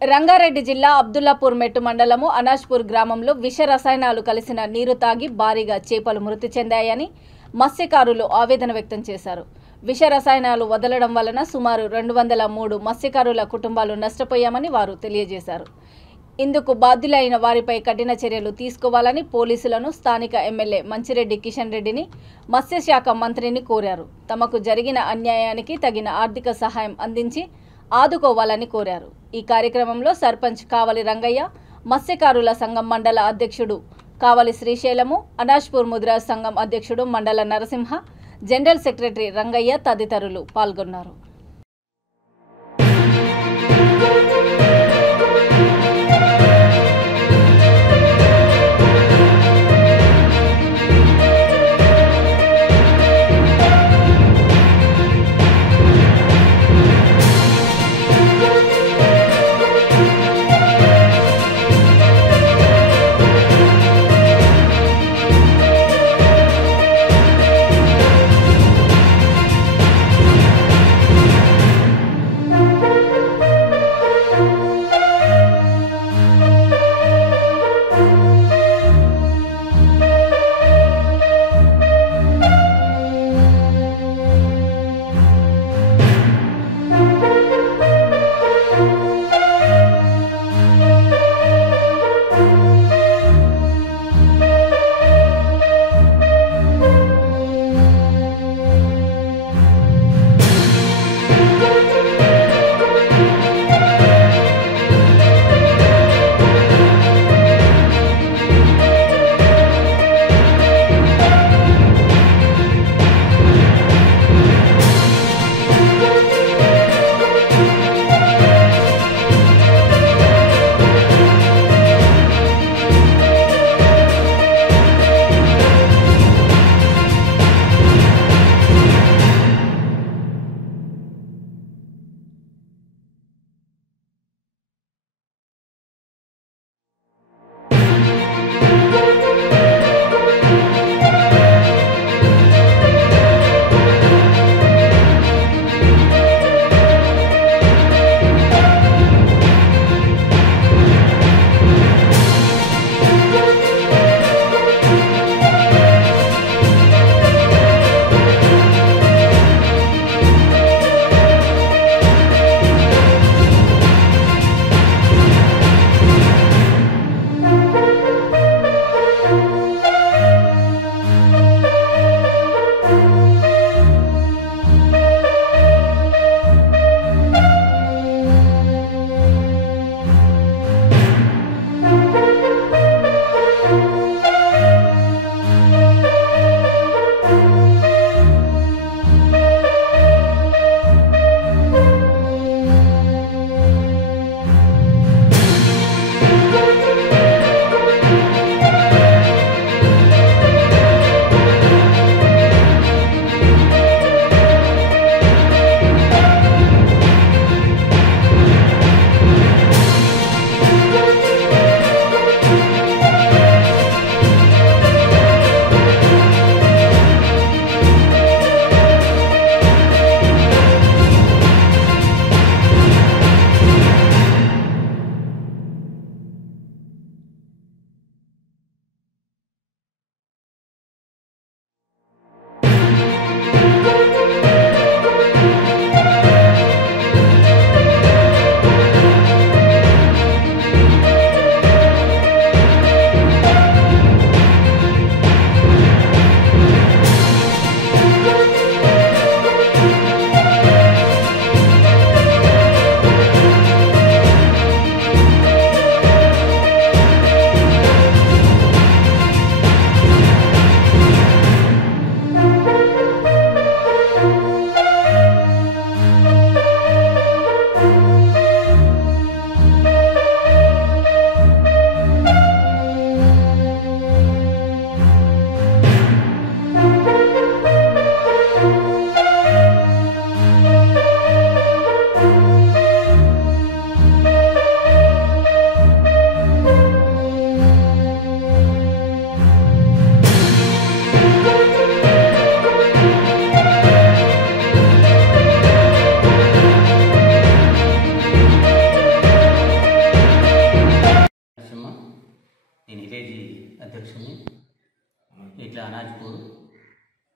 రంగారెడ్డి జిల్లా అబ్దుల్లాపూర్ మెట్టు మండలము అనాష్పూర్ గ్రామంలో విష రసాయనాలు కలిసిన నీరు తాగి భారీగా చేపలు మృతి చెందాయని మత్స్యకారులు ఆవేదన వ్యక్తం చేశారు. విష రసాయనాలు వదలడం వలన సుమారు 203 మత్స్యకారుల కుటుంబాలు నష్టపోయామని వారు తెలియజేశారు. ఇందుకు బాధ్యులైన వారిపై కఠిన చర్యలు తీసుకోవాలని పోలీసులను, స్థానిక ఎమ్మెల్యే మంచిరెడ్డి కిషన్ రెడ్డిని, మత్స్యశాఖ మంత్రిని కోరారు. తమకు జరిగిన అన్యాయానికి తగిన ఆర్థిక సహాయం అందించి ఆదుకోవాలని కోరారు. ఈ కార్యక్రమంలో సర్పంచ్ కావలి రంగయ్య, మత్స్యకారుల సంఘం మండల అధ్యక్షుడు కావలి శ్రీశైలము, అనాష్పూర్ ముదిరాజ్ సంఘం అధ్యక్షుడు మండల నరసింహ, జనరల్ సెక్రటరీ రంగయ్య తదితరులు పాల్గొన్నారు.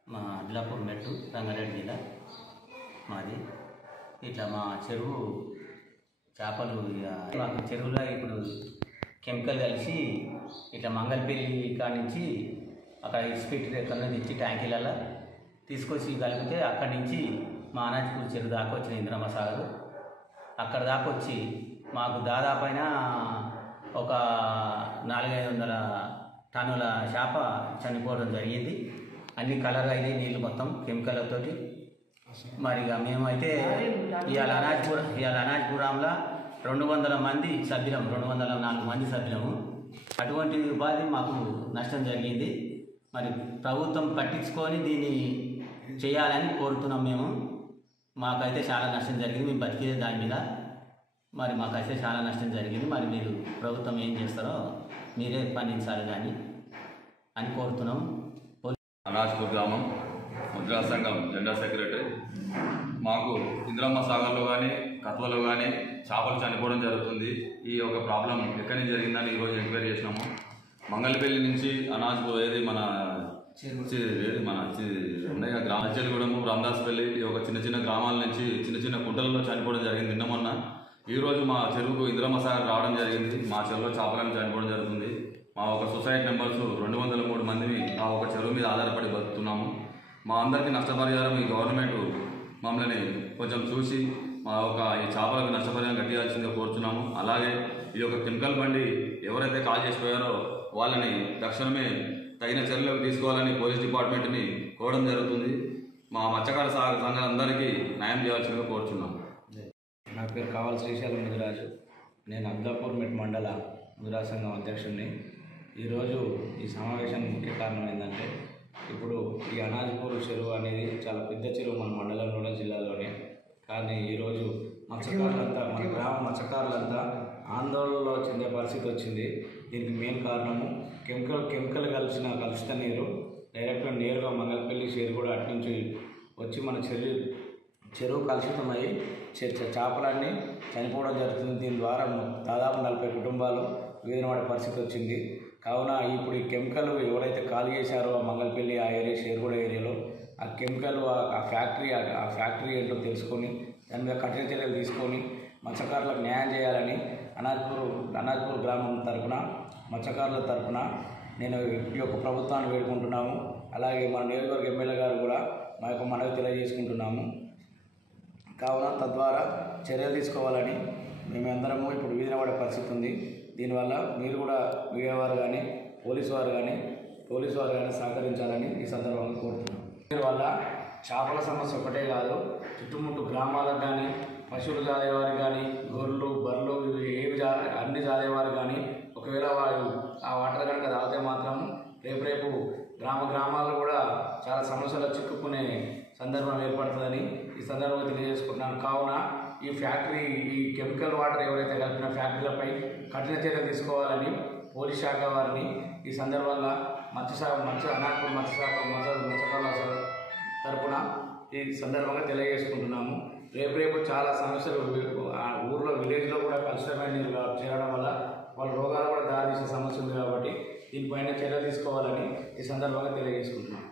మా అదిలాపూర్ మెట్టు రంగారెడ్డి జిల్లా మాది. ఇట్లా మా చెరువు చేపలు మాకు చెరువులో ఇప్పుడు కెమికల్ కలిసి ఇట్లా మంగళపల్లి కాడి నుంచి అక్కడ ఇన్స్పెక్టర్ ఎక్కడ తెచ్చి ట్యాంకీలలో తీసుకొచ్చి కలిపితే అక్కడి నుంచి మా అనాజ్పూర్ చెరువు దాకా వచ్చిన ఇంద్రమ్మ సాగర్ అక్కడ దాకా వచ్చి మాకు దాదాపైన ఒక 400-500 టన్నుల చేప చనిపోవడం జరిగింది. అన్ని కలర్ అయినాయి నీళ్ళు మొత్తం కెమికల్తో. మరిగా మేమైతే ఇవాళ అనాజ్పురంలో 200 మంది సభ్యులం, 204 మంది సభ్యులము. అటువంటి ఉపాధి మాకు నష్టం జరిగింది. మరి ప్రభుత్వం పట్టించుకొని దీన్ని చేయాలని కోరుతున్నాం. మేము మాకైతే చాలా నష్టం జరిగింది, మేము బతికేదే దాని మీద. మరి మాకైతే చాలా నష్టం జరిగింది. మరి మీరు ప్రభుత్వం ఏం చేస్తారో మీరే స్పందించాలి కానీ అని కోరుతున్నాం. అనాజ్పూర్ గ్రామం ముద్రా సంఘం జెండా సెక్రటరీ. మాకు ఇంద్రమ్మ సాగర్లో కానీ కత్వలో కానీ చేపలు చనిపోవడం జరుగుతుంది. ఈ యొక్క ప్రాబ్లం ఎక్కడి నుంచి జరిగిందని ఈరోజు ఎంక్వైరీ చేసినాము. మంగళపల్లి నుంచి అనాజ్పూర్ ఏది మన గ్రామచెలుగూడెము, రామదాస్పల్లి, ఈ ఒక చిన్న చిన్న గ్రామాల నుంచి చిన్న చిన్న కుంటలలో చనిపోవడం జరిగింది నిన్న మొన్న. ఈరోజు మా చెరువుకు ఇంద్రమ్మ సాగర్ రావడం జరిగింది. మా చెరువులో చేపలను చనిపోవడం జరుగుతుంది. మా ఒక సొసైటీ మెంబర్స్ 203 మందిని ఆ ఒక చెరువు మీద ఆధారపడి బతుకుతున్నాము. మా అందరికీ నష్టపరిహారం ఈ గవర్నమెంట్ మమ్మల్ని కొంచెం చూసి మా ఒక ఈ చేపలకు నష్టపరిహారం కట్టియాల్సిందిగా కోరుతున్నాము. అలాగే ఈ యొక్క కెమికల్ బండి ఎవరైతే కాల్ చేసిపోయారో వాళ్ళని తక్షణమే తగిన చర్యలకు తీసుకోవాలని పోలీస్ డిపార్ట్మెంట్ని కోరడం జరుగుతుంది. మా మత్స్యకార సంఘాలందరికీ న్యాయం చేయాల్సిందిగా కోరుతున్నాము. నా పేరు కావాలి శ్రీశైలం ముదిరాజు. నేను అబ్దాపూర్ మెట్ మండల ముదిరా సంఘం అధ్యక్షుడిని. ఈరోజు ఈ సమావేశానికి ముఖ్య కారణం ఏంటంటే, ఇప్పుడు ఈ అనాజ్పూర్ చెరువు అనేది చాలా పెద్ద చెరువు మన మండలంలోనే జిల్లాలోనే. కానీ ఈరోజు మత్స్యకారులంతా, మన గ్రామ మత్స్యకారులంతా ఆందోళనలో చెందే పరిస్థితి వచ్చింది. దీనికి మెయిన్ కారణము కెమికల్ కలిసిన కలుషిత నీరు డైరెక్ట్గా నేరుగా మంగళపల్లి చేరుగూడ అటు నుంచి వచ్చి మన చెరువు కలుషితమై చేపలన్నీ చనిపోవడం జరుగుతుంది. దీని ద్వారా దాదాపు 40 కుటుంబాలు వీధినపడే పరిస్థితి వచ్చింది. కావున ఇప్పుడు ఈ కెమికల్ ఎవరైతే ఖాళీ చేశారో ఆ మంగళపల్లి ఆ ఏరియా చేరుగూడ ఏరియాలో ఆ కెమికల్ ఆ ఫ్యాక్టరీ ఏంటో తెలుసుకొని దాని మీద కఠిన చర్యలు తీసుకొని మత్స్యకారులకు న్యాయం చేయాలని అనాజ్పూర్ గ్రామం తరఫున మత్స్యకారుల తరఫున నేను ఈ యొక్క ప్రభుత్వాన్ని వేడుకుంటున్నాము. అలాగే మన నియోజకవర్గ ఎమ్మెల్యే గారు కూడా మా యొక్క మనవి తెలియజేసుకుంటున్నాము. కావున తద్వారా చర్యలు తీసుకోవాలని మేమందరము ఇప్పుడు వీధినపడే పరిస్థితి ఉంది. దీనివల్ల మీరు కూడా మీడియా వారు కానీ పోలీసు వారు కానీ సహకరించాలని ఈ సందర్భంగా కోరుతున్నాం. దీనివల్ల చేపల సమస్య ఒకటే కాదు, చుట్టుముట్టు గ్రామాలకు కానీ పశువులు జాదేవారు కానీ గొర్రెలు బర్రెలు అన్ని జాదేవారు కానీ ఒకవేళ వారు ఆ వాటర్ కనుక తాగితే మాత్రం రేపు గ్రామాల్లో కూడా చాలా సమస్యలు చిక్కుకునే సందర్భం ఏర్పడుతుందని ఈ సందర్భంగా తెలియజేసుకుంటున్నాను. కావున ఈ కెమికల్ వాటర్ ఎవరైతే కలిపిన ఫ్యాక్టరీలపై కఠిన చర్య తీసుకోవాలని పోలీస్ శాఖ వారిని ఈ సందర్భంగా అనాజ్పూర్ మత్స్యకారుల తరపున ఈ సందర్భంగా తెలియజేసుకుంటున్నాము. రేపు చాలా సమస్యలు ఊర్లో విలేజ్లో కూడా కలుషితమైన నీరు చేరడం వల్ల వాళ్ళ రోగాలు కూడా దారితీసే సమస్య ఉంది. కాబట్టి దీనిపైన చర్య తీసుకోవాలని ఈ సందర్భంగా తెలియజేసుకుంటున్నాం.